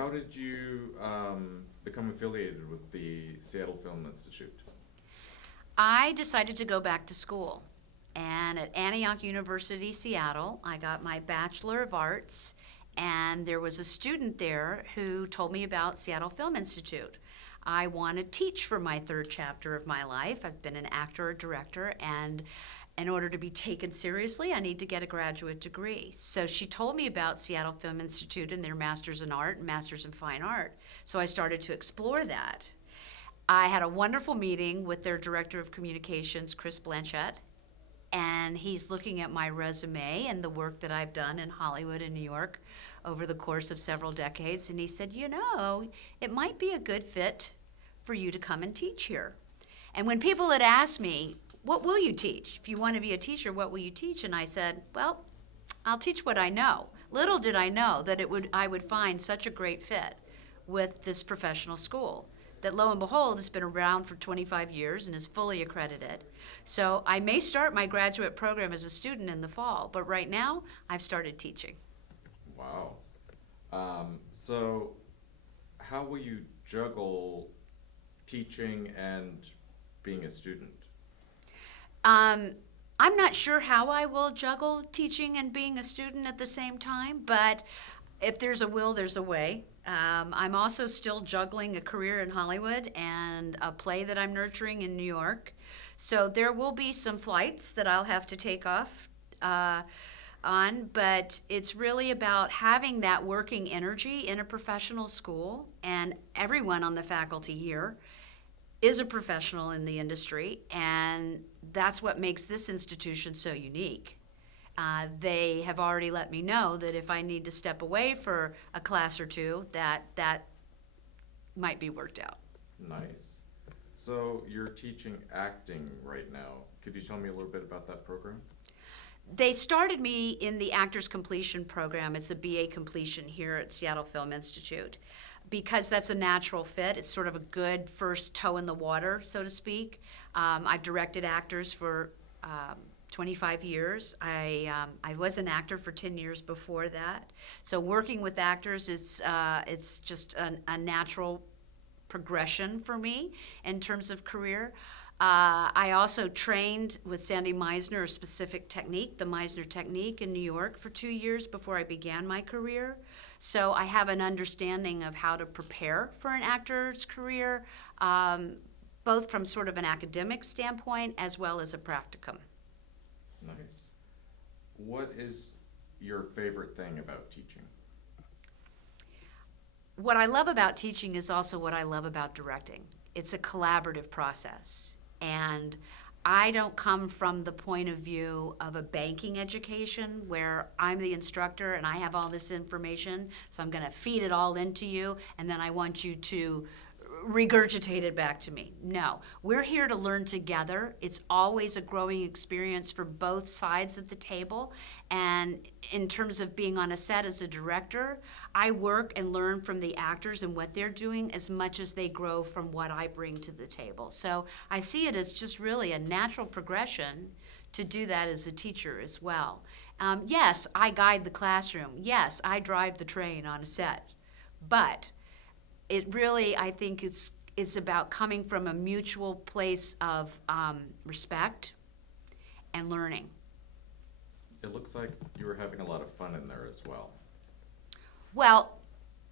how did you become affiliated with the Seattle Film Institute? I decided to go back to school. And at Antioch University, Seattle, I got my Bachelor of Arts. And there was a student there who told me about Seattle Film Institute. I want to teach for my third chapter of my life. I've been an actor or director, and in order to be taken seriously, I need to get a graduate degree. So she told me about Seattle Film Institute and their Masters in Art and Masters in Fine Art. So I started to explore that. I had a wonderful meeting with their Director of Communications, Chris Blanchett, and he's looking at my resume and the work that I've done in Hollywood and New York over the course of several decades. And he said, you know, it might be a good fit for you to come and teach here. And when people had asked me, what will you teach? If you want to be a teacher, what will you teach? And I said, well, I'll teach what I know. Little did I know that I would find such a great fit with this professional school that lo and behold has been around for 25 years and is fully accredited. So I may start my graduate program as a student in the fall, but right now I've started teaching. Wow. So how will you juggle teaching and being a student? I'm not sure how I will juggle teaching and being a student at the same time, but if there's a will, there's a way. I'm also still juggling a career in Hollywood and a play that I'm nurturing in New York. So there will be some flights that I'll have to take off on, but it's really about having that working energy in a professional school, and everyone on the faculty here is a professional in the industry, and that's what makes this institution so unique. They have already let me know that if I need to step away for a class or two, that might be worked out. Nice. So you're teaching acting right now. Could you tell me a little bit about that program? They started me in the Actors Completion program. It's a BA completion here at Seattle Film Institute because that's a natural fit. It's sort of a good first toe in the water, so to speak. I've directed actors for 25 years. I was an actor for 10 years before that. So working with actors, it's just a natural progression for me in terms of career. I also trained with Sandy Meisner a specific technique, the Meisner technique in New York for 2 years before I began my career. So I have an understanding of how to prepare for an actor's career, both from sort of an academic standpoint as well as a practicum. Nice. What is your favorite thing about teaching? What I love about teaching is also what I love about directing. It's a collaborative process. And I don't come from the point of view of a banking education where I'm the instructor and I have all this information, so I'm going to feed it all into you, and then I want you to regurgitate it back to me. No, we're here to learn together. It's always a growing experience for both sides of the table. And in terms of being on a set as a director, I work and learn from the actors and what they're doing as much as they grow from what I bring to the table. So I see it as just really a natural progression to do that as a teacher as well. Yes, I guide the classroom. Yes, I drive the train on a set. But it really, I think it's about coming from a mutual place of respect and learning. It looks like you were having a lot of fun in there as well. Well,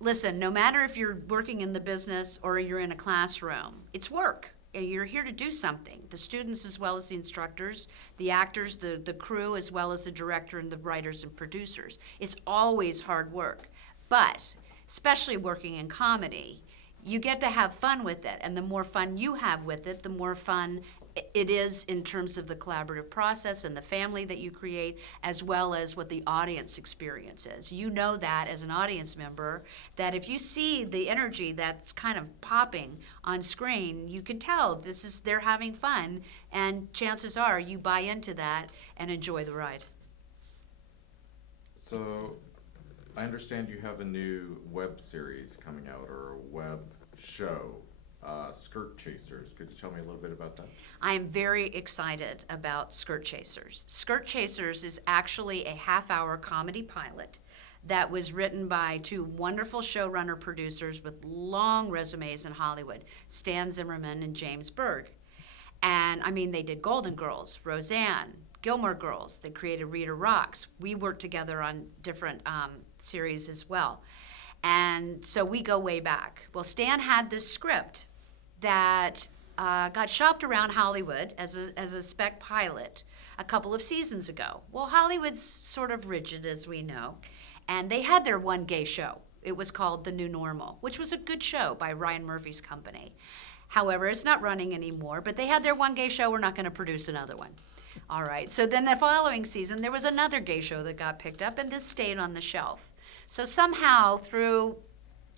listen, no matter if you're working in the business or you're in a classroom, it's work. You're here to do something. The students as well as the instructors, the actors, the crew, as well as the director and the writers and producers. It's always hard work. But especially working in comedy, you get to have fun with it. And the more fun you have with it, the more fun it is in terms of the collaborative process and the family that you create, as well as what the audience experiences. You know that as an audience member, that if you see the energy that's kind of popping on screen, you can tell they're having fun, and chances are you buy into that and enjoy the ride. So I understand you have a new web series coming out, or a web show, Skirt Chasers. Could you tell me a little bit about that? I am very excited about Skirt Chasers. Skirt Chasers is actually a half-hour comedy pilot that was written by two wonderful showrunner producers with long resumes in Hollywood, Stan Zimmerman and James Berg. And I mean, they did Golden Girls, Roseanne, Gilmore Girls. They created Rita Rocks. We worked together on different series as well. And so we go way back. Well, Stan had this script that got shopped around Hollywood as a spec pilot a couple of seasons ago. Well, Hollywood's sort of rigid, as we know, and they had their one gay show. It was called The New Normal, which was a good show by Ryan Murphy's company. However, it's not running anymore, but they had their one gay show. We're not going to produce another one. All right, so then the following season, there was another gay show that got picked up, and this stayed on the shelf. So somehow, through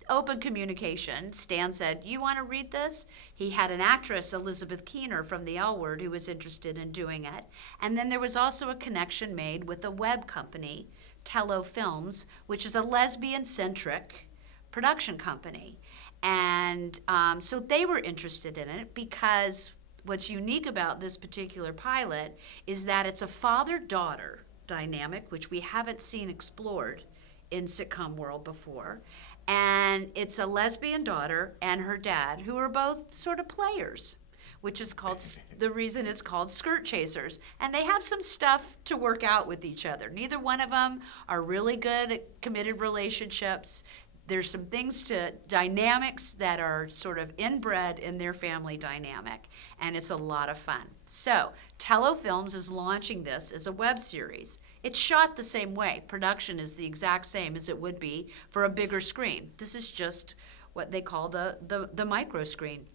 open communication, Stan said, "You want to read this?" He had an actress, Elizabeth Keener from The L Word, who was interested in doing it. And then there was also a connection made with a web company, Tello Films, which is a lesbian-centric production company. And so they were interested in it because what's unique about this particular pilot is that it's a father-daughter dynamic, which we haven't seen explored in sitcom world before. And it's a lesbian daughter and her dad, who are both sort of players, which is called, the reason it's called Skirt Chasers. And they have some stuff to work out with each other. Neither one of them are really good at committed relationships. There's some things to dynamics that are sort of inbred in their family dynamic, and it's a lot of fun. So, Tello Films is launching this as a web series. It's shot the same way. Production is the exact same as it would be for a bigger screen. This is just what they call the micro screen.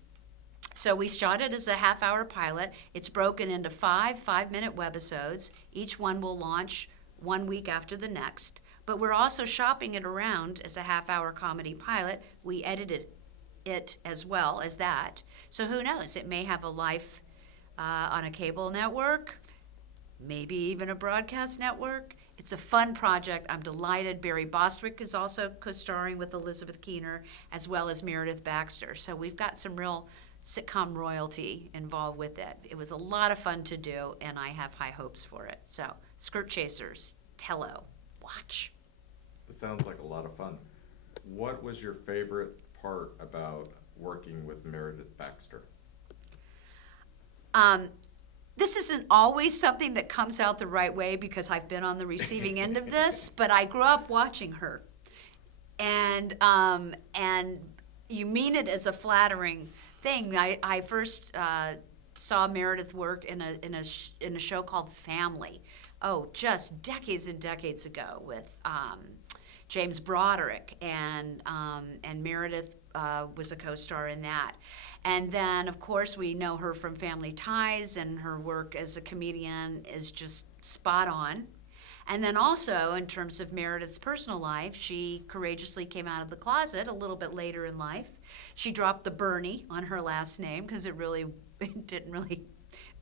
So we shot it as a half-hour pilot. It's broken into 5-minute webisodes. Each one will launch 1 week after the next. But we're also shopping it around as a half-hour comedy pilot. We edited it as well as that. So who knows? It may have a life on a cable network, maybe even a broadcast network. It's a fun project. I'm delighted. Barry Bostwick is also co-starring with Elizabeth Keener, as well as Meredith Baxter. So we've got some real sitcom royalty involved with it. It was a lot of fun to do, and I have high hopes for it. So, Skirt Chasers, Tello, watch. It sounds like a lot of fun. What was your favorite part about working with Meredith Baxter? This isn't always something that comes out the right way because I've been on the receiving end of this, but I grew up watching her. And you mean it as a flattering thing. I first saw Meredith work in a show called Family. Oh, just decades and decades ago with James Broderick, and Meredith was a co-star in that. And then, of course, we know her from Family Ties, and her work as a comedian is just spot on. And then also, in terms of Meredith's personal life, she courageously came out of the closet a little bit later in life. She dropped the Bernie on her last name because it didn't really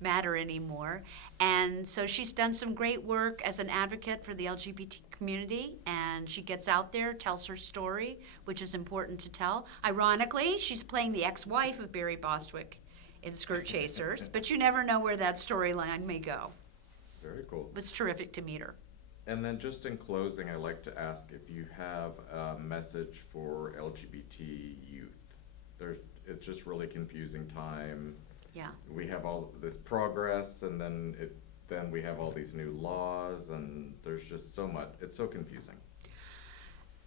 matter anymore. And so she's done some great work as an advocate for the LGBT community, and she gets out there, tells her story, which is important to tell. Ironically, she's playing the ex-wife of Barry Bostwick in Skirt Chasers, but you never know where that storyline may go. Very cool. It was terrific to meet her. And then just in closing, I'd like to ask if you have a message for LGBT youth. It's just really confusing time. Yeah. We have all this progress, and then we have all these new laws, and there's just so much. It's so confusing.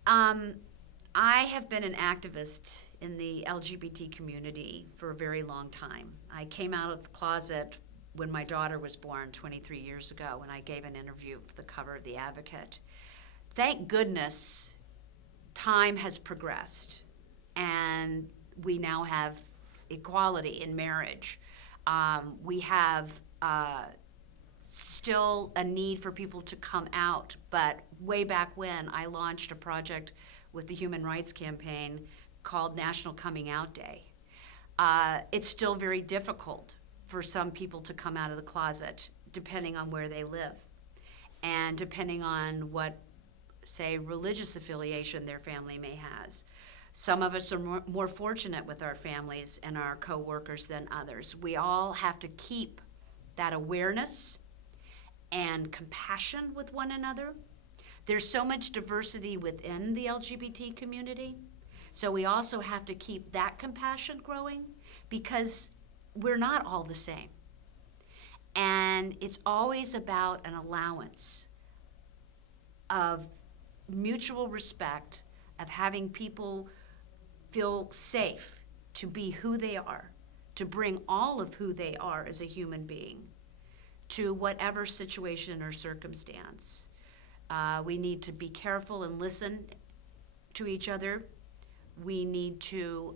I have been an activist in the LGBT community for a very long time. I came out of the closet when my daughter was born 23 years ago, when I gave an interview for the cover of The Advocate. Thank goodness time has progressed, and we now have equality in marriage. We have still a need for people to come out, but way back when, I launched a project with the Human Rights Campaign called National Coming Out Day. It's still very difficult for some people to come out of the closet, depending on where they live, and depending on what, say, religious affiliation their family may has. Some of us are more fortunate with our families and our co-workers than others. We all have to keep that awareness and compassion with one another. There's so much diversity within the LGBT community, so we also have to keep that compassion growing because we're not all the same. And it's always about an allowance of mutual respect, of having people feel safe to be who they are, to bring all of who they are as a human being to whatever situation or circumstance. We need to be careful and listen to each other. We need to,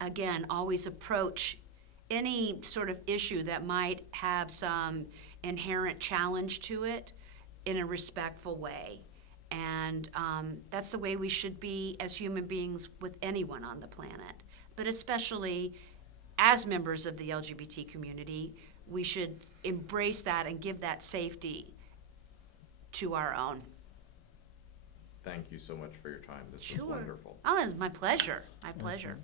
again, always approach any sort of issue that might have some inherent challenge to it in a respectful way. And that's the way we should be as human beings with anyone on the planet. But especially as members of the LGBT community, we should embrace that and give that safety to our own. Thank you so much for your time. This was Sure. wonderful. Oh, it was my pleasure. My pleasure.